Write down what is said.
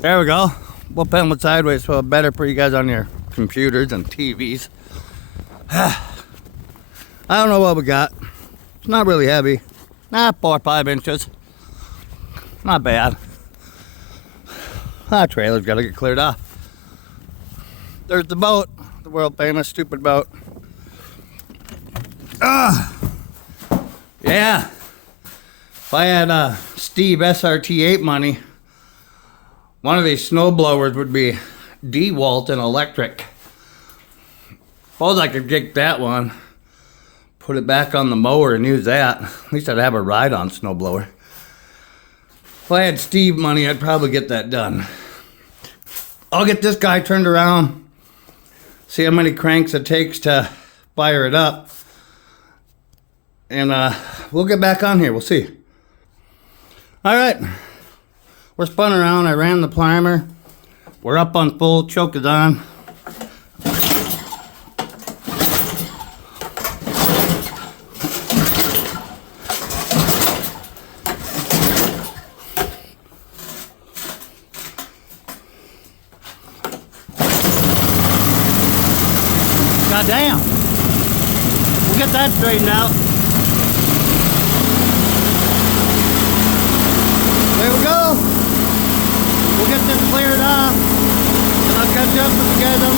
There we go. We'll film it sideways so it's better for you guys on your computers and TVs. I don't know what we got. It's not really heavy. 4 or 5 inches. Not bad. That trailer's got to get cleared off. There's the boat. The world famous stupid boat. Yeah. If I had Steve SRT8 money, one of these snow blowers would be DeWalt and electric. Suppose I could get that one, put it back on the mower and use that. At least I'd have a ride on snowblower. If I had Steve money, I'd probably get that done. I'll get this guy turned around, see how many cranks it takes to fire it up, and we'll get back on here. We'll see. All right, we're spun around. I ran the primer. We're up on full. Choke is on. God damn. We'll get that straightened out. There we go. We'll get this cleared off. And I'll catch up with you guys on